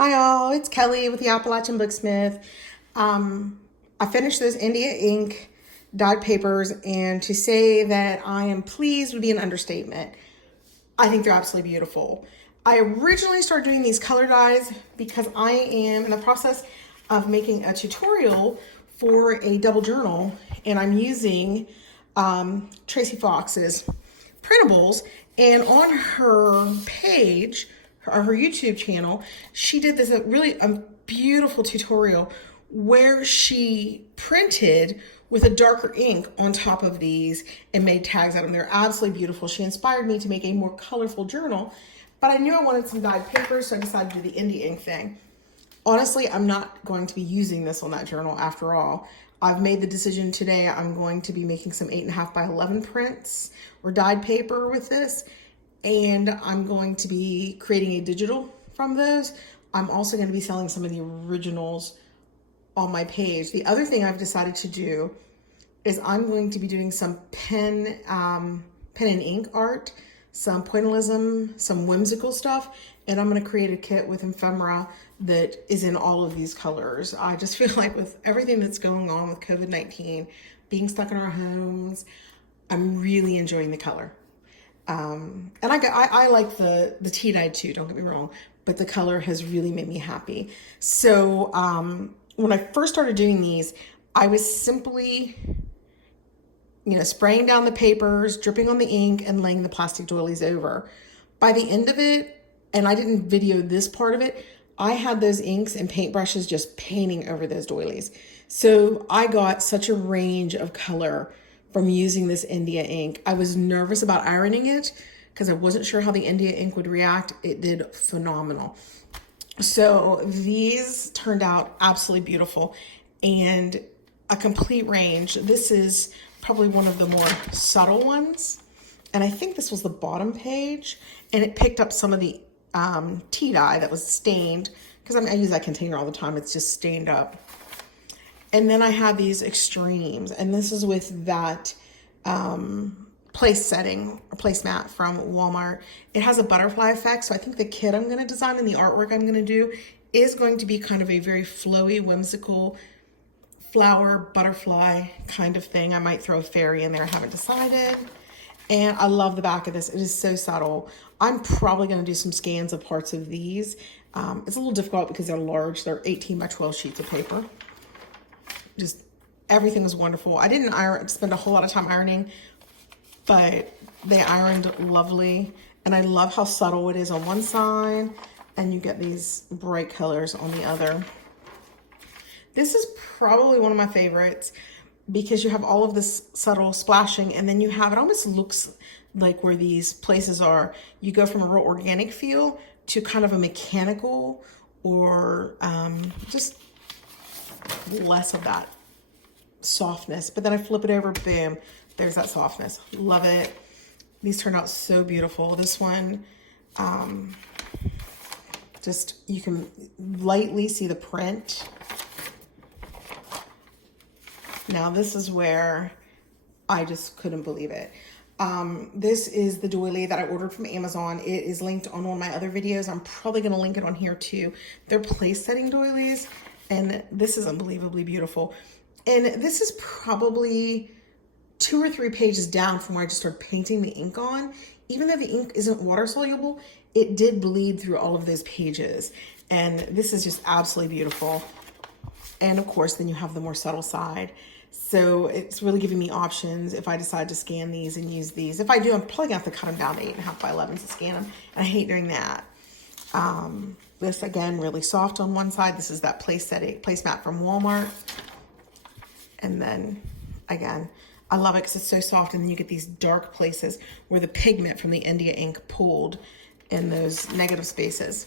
Hi all, it's Kelly with the Appalachian Booksmith. I finished those India ink dyed papers, and to say that I am pleased would be an understatement. I think they're absolutely beautiful. I originally started doing these color dyes because I am in the process of making a tutorial for a double journal, and I'm using Tracy Fox's printables. And on her page, or her YouTube channel, she did this really beautiful tutorial where she printed with a darker ink on top of these and made tags out of them. They're absolutely beautiful. She inspired me to make a more colorful journal, but I knew I wanted some dyed papers, so I decided to do the India ink thing. Honestly, I'm not going to be using this on that journal after all. I've made the decision today I'm going to be making some 8.5 by 11 prints or dyed paper with this, and I'm going to be creating a digital from those. I'm also going to be selling some of the originals on my page. The other thing I've decided to do is I'm going to be doing some pen and ink art, some pointillism, some whimsical stuff, and I'm going to create a kit with ephemera that is in all of these colors. I just feel like with everything that's going on with COVID-19, being stuck in our homes, I'm really enjoying the color. And I like the tea dye too, don't get me wrong, but the color has really made me happy. So when I first started doing these, I was simply, spraying down the papers, dripping on the ink, and laying the plastic doilies over. By the end of it, and I didn't video this part of it, I had those inks and paintbrushes just painting over those doilies. So I got such a range of color from using this India ink. I was nervous about ironing it because I wasn't sure how the India ink would react. It did phenomenal. So these turned out absolutely beautiful and a complete range. This is probably one of the more subtle ones. And I think this was the bottom page, and it picked up some of the tea dye that was stained, because I use that container all the time. It's just stained up. And then I have these extremes, and this is with that place setting or placemat from Walmart. It has a butterfly effect, so I think the kit I'm going to design and the artwork I'm going to do is going to be kind of a very flowy, whimsical flower butterfly kind of thing. I might throw a fairy in there, I haven't decided. And I love the back of this. It is so subtle. I'm probably going to do some scans of parts of these. It's a little difficult because they're large. They're 18 by 12 sheets of paper. Just everything was wonderful. I didn't spend a whole lot of time ironing, but they ironed lovely. And I love how subtle it is on one side, and you get these bright colors on the other. This is probably one of my favorites because you have all of this subtle splashing, and then you have, it almost looks like where these places are, you go from a real organic feel to kind of a mechanical or just less of that softness. But then I flip it over, boom, there's that softness. Love it. These turned out so beautiful. This one, just, you can lightly see the print. Now this is where I just couldn't believe it. This is the doily that I ordered from Amazon. It is linked on one of my other videos. I'm probably going to link it on here too. They're place setting doilies, and this is unbelievably beautiful. And this is probably 2 or 3 pages down from where I just started painting the ink on. Even though the ink isn't water soluble, it did bleed through all of those pages. And this is just absolutely beautiful. And of course, then you have the more subtle side. So it's really giving me options if I decide to scan these and use these. If I do, I'm probably gonna have to cut them down to 8.5 by 11 to scan them. And I hate doing that. This again, really soft on one side. This is that placemat from Walmart. And then again, I love it because it's so soft, and then you get these dark places where the pigment from the India ink pulled in those negative spaces.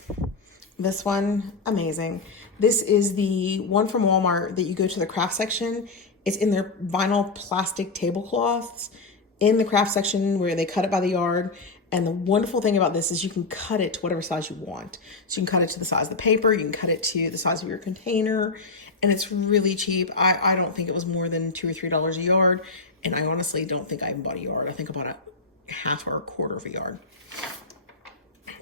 This one, amazing. This is the one from Walmart that you go to the craft section. It's in their vinyl plastic tablecloths in the craft section where they cut it by the yard. And the wonderful thing about this is you can cut it to whatever size you want. So you can cut it to the size of the paper, you can cut it to the size of your container, and it's really cheap. I don't think it was more than $2 or $3 a yard. And I honestly don't think I even bought a yard. I think I bought a half or a quarter of a yard.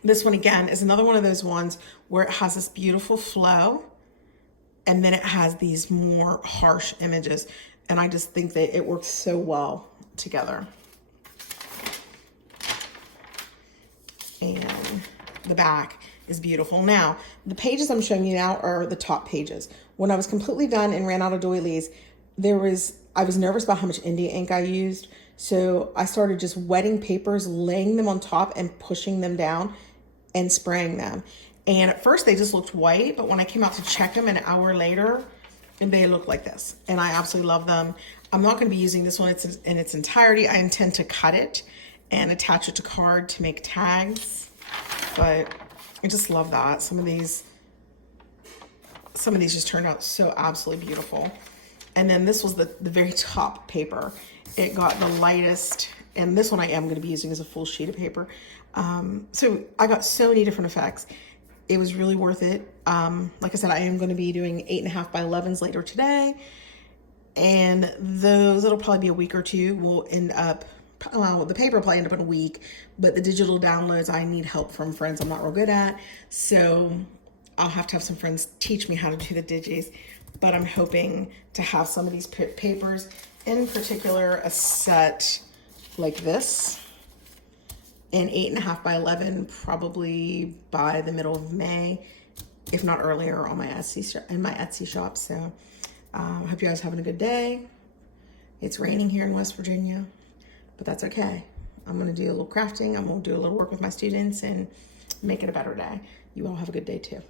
This one again is another one of those ones where it has this beautiful flow and then it has these more harsh images. And I just think that it works so well together. And the back is beautiful. Now, the pages I'm showing you now are the top pages. When I was completely done and ran out of doilies, I was nervous about how much India ink I used. So I started just wetting papers, laying them on top and pushing them down and spraying them. And at first they just looked white, but when I came out to check them an hour later, they look like this. And I absolutely love them. I'm not gonna be using this one in its entirety. I intend to cut it and attach it to card to make tags. But I just love that. Some of these just turned out so absolutely beautiful. And then this was the very top paper. It got the lightest, and this one I am gonna be using as a full sheet of paper. So I got so many different effects. It was really worth it. Like I said, I am gonna be doing 8.5 by 11s later today. And those, it'll probably be a week or two. We'll end up, well, the paper will probably end up in a week, but the digital downloads, I need help from friends I'm not real good at. So I'll have to have some friends teach me how to do the digis, but I'm hoping to have some of these papers, in particular, a set like this in 8.5 by 11, probably by the middle of May, if not earlier, on my Etsy shop. So I hope you guys are having a good day. It's raining here in West Virginia, but that's okay. I'm gonna do a little crafting. I'm gonna do a little work with my students and make it a better day. You all have a good day too.